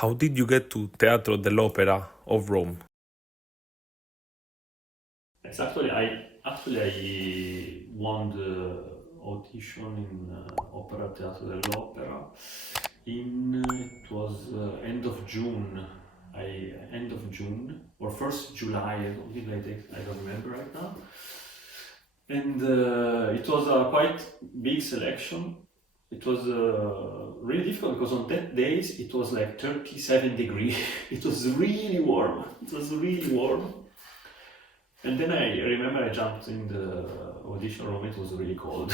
How did you get to Teatro dell'Opera of Rome? Exactly, I won the audition in Opera Teatro dell'Opera it was end of June, end of June or 1st July, something like that, I don't remember right now. And it was a quite big selection. It was really difficult because on that days it was like 37 degrees. It was really warm. And then I remember I jumped in the audition room. It was really cold.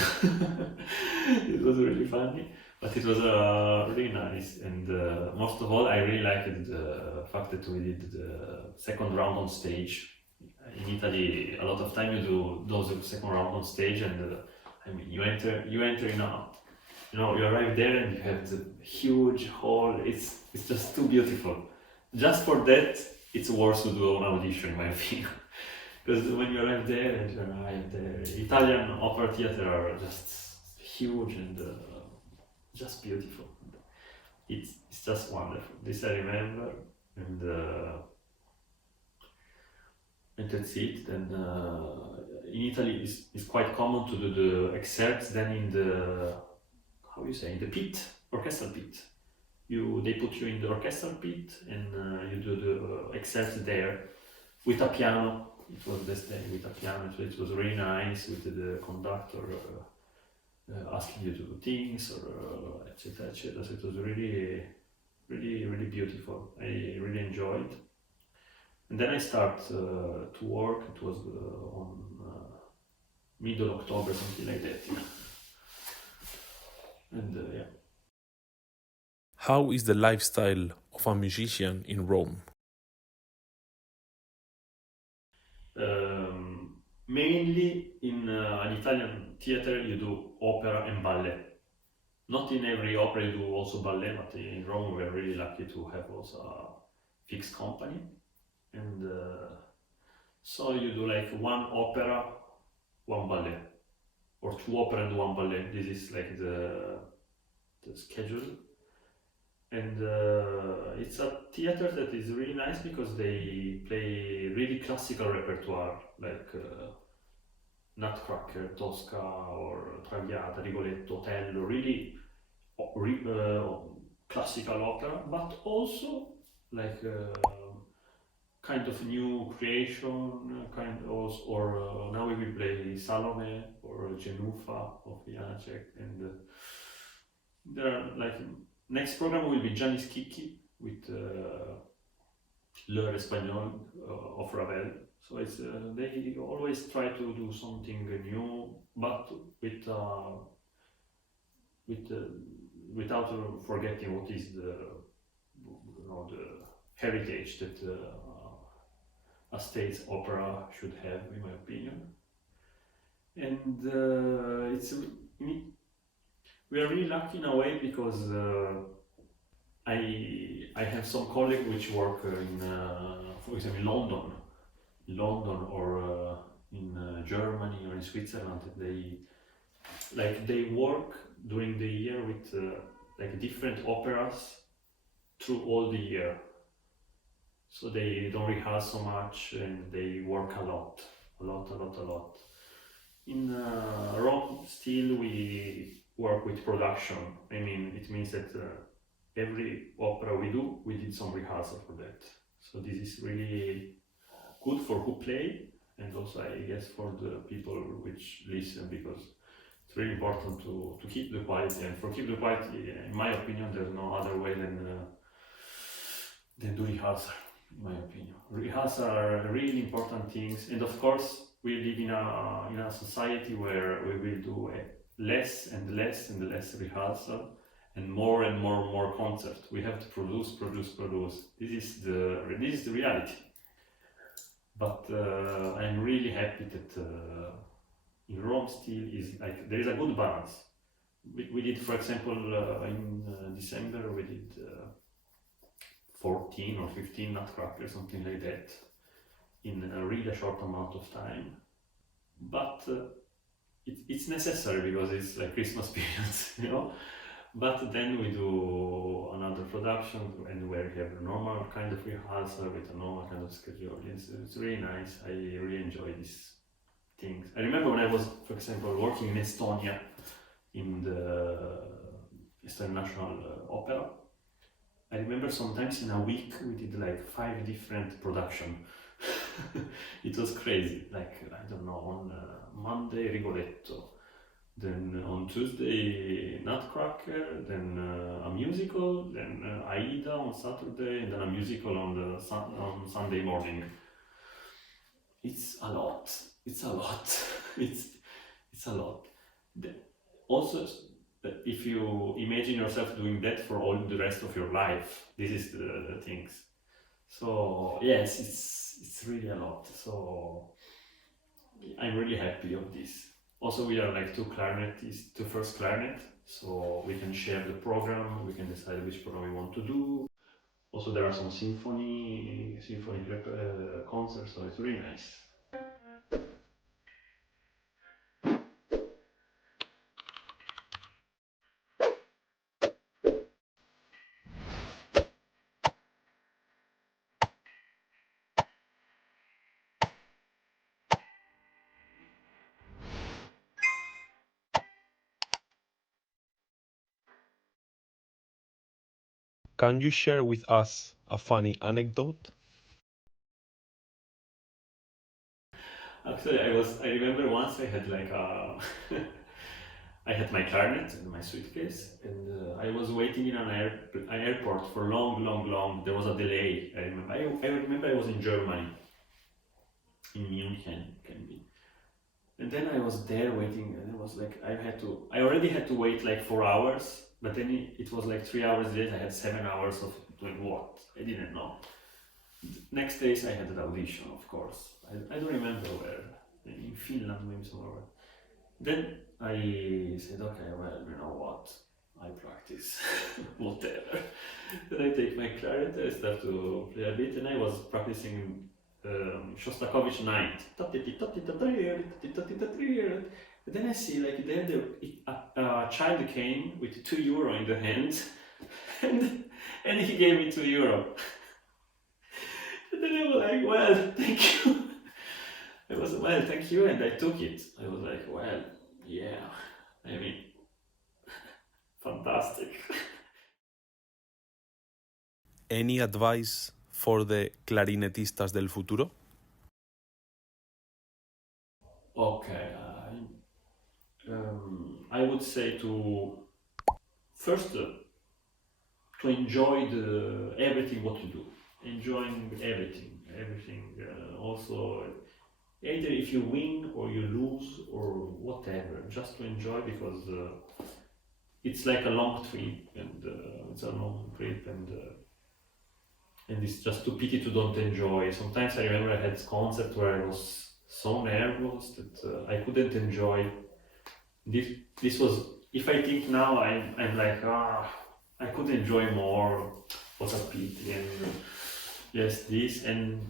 It was really funny, but it was really nice. And most of all, I really liked the fact that we did the second round on stage. In Italy, a lot of time you do those second round on stage, and I mean, you enter in a, you arrive there and you have the huge hall. It's just too beautiful. Just for that, it's worth to do an audition, in my opinion. Because when you arrive there and you arrive there, Italian opera theater are just huge and just beautiful. It's just wonderful. This I remember, and that's it. And in Italy, it's quite common to do the excerpts. Then in the in the pit, orchestral pit. They put you in the orchestral pit, and you do the excerpts there with a piano. It was this day with a piano, so it was really nice with the conductor asking you to do things or etc. etc. So it was really, really, really beautiful. I really enjoyed. And then I start to work. It was on middle October, something like that. Yeah. And yeah. How is the lifestyle of a musician in Rome? Mainly in an Italian theater you do opera and ballet. Not in every opera you do also ballet, but in Rome we're really lucky to have also a fixed company. And so you do like one opera, one ballet, or two opera and one ballet. This is like the schedule. And it's a theater that is really nice because they play really classical repertoire, like Nutcracker, Tosca, or Traviata, Rigoletto, Otello, really classical opera, but also like kind of new creation, or now we will play Salome or Genufa of Janacek, and there are like next program will be Giannis Kiki with L'heure espagnole of Ravel. So it's they always try to do something new, but without forgetting what is the heritage that a state opera should have, in my opinion. And we are really lucky in a way because I have some colleagues which work in, for example, London or in Germany or in Switzerland. They work during the year with like different operas through all the year. So they don't rehearse so much and they work a lot. In Rome, still we work with production. I mean, it means that every opera we do, we did some rehearsal for that. So this is really good for who play, and also I guess for the people which listen, because it's really important to keep the quality. And for keep the quality, in my opinion, there's no other way than do rehearsal. In my opinion, rehearsal are really important things, and of course we live in a society where we will do less and less rehearsal and more concert. We have to produce. This is the reality. But I'm really happy that in Rome still is like there is a good balance. We did, for example, in December we did 14 or 15 Nutcracker, something like that, in a really short amount of time. But it's necessary because it's like Christmas period, But then we do another production and where we have a normal kind of rehearsal with a normal kind of schedule. It's really nice. I really enjoy these things. I remember when I was, for example, working in Estonia in the Eastern National Opera. I remember sometimes in a week we did like 5 different production. It was crazy. Like, I don't know, on Monday Rigoletto, then on Tuesday Nutcracker, then a musical, then Aida on Saturday, and then a musical on Sunday morning. It's a lot. It's a lot. it's a lot. Also, if you imagine yourself doing that for all the rest of your life, this is the things. So yes, it's really a lot. So I'm really happy of this. Also, we are like 2 clarinetists, 2 first clarinet, so we can share the program, we can decide which program we want to do. Also, there are some symphony concerts, so it's really nice. Can you share with us a funny anecdote? Actually, I remember once I had like a, I had my clarinet in my suitcase, and I was waiting in an airport for long. There was a delay. I remember. I remember I was in Germany, in Munich, can be. And then I was there waiting, and it was like I already had to wait like 4 hours, but then it was like 3 hours late. I had 7 hours of doing what? I didn't know. Next days I had an audition, of course. I don't remember where, in Finland, maybe somewhere. Then I said, okay, well, you know what? I practice, whatever. Then I take my clarinet, I start to play a bit, and I was practicing Shostakovich Night. And then I see like there a child came with €2 in the hand, and he gave me €2. And then I was like, well, thank you. I was, well, thank you, and I took it. I was like, well, yeah, I mean, fantastic. Any advice for the clarinetistas del futuro? Okay, I would say to first to enjoy everything what you do, enjoying everything. Also, either if you win or you lose or whatever, just to enjoy, because it's like a long trip, and and it's just too pity to don't enjoy. Sometimes I remember I had concerts where I was so nervous that I couldn't enjoy. This was, if I think now, I'm like, I could enjoy more. What a pity. And yes, this, and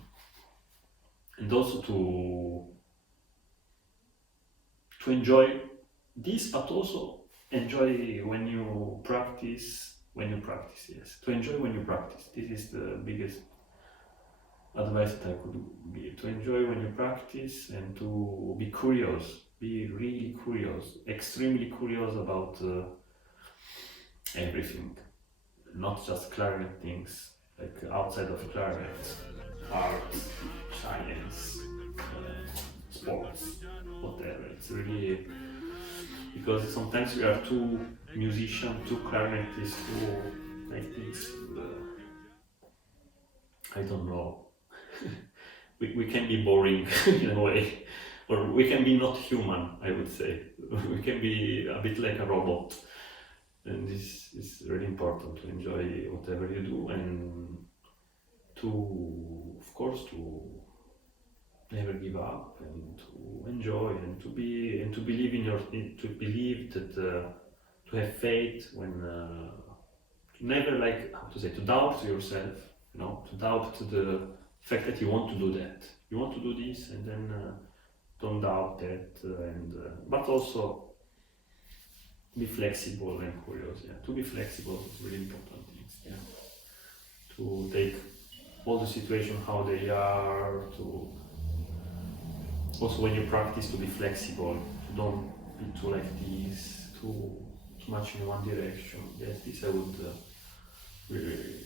also to enjoy this, but also enjoy when you practice. Yes, to enjoy when you practice. This is the biggest advice that I could give. To enjoy when you practice, and to be curious. Be really curious, extremely curious about everything, not just clarinet things, like outside of clarinet, art, science, sports, whatever. It's really, because sometimes we are too musician, too clarinetist, too like this. I don't know. we can be boring in a way, or we can be not human. I would say we can be a bit like a robot. And this is really important, to enjoy whatever you do, and to, of course, to never give up, and to enjoy, and to believe to believe that, to have faith when, to never, like, how to say, to doubt yourself, to doubt the fact that you want to do that, you want to do this, and then don't doubt that, but also be flexible and curious. Yeah, to be flexible is really important things. Yeah, to take all the situation how they are. To also when you practice to be flexible, to don't be too like this, too much in one direction. Yes, this I would really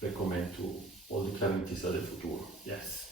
recommend to all the clarinetists del futuro. Yes.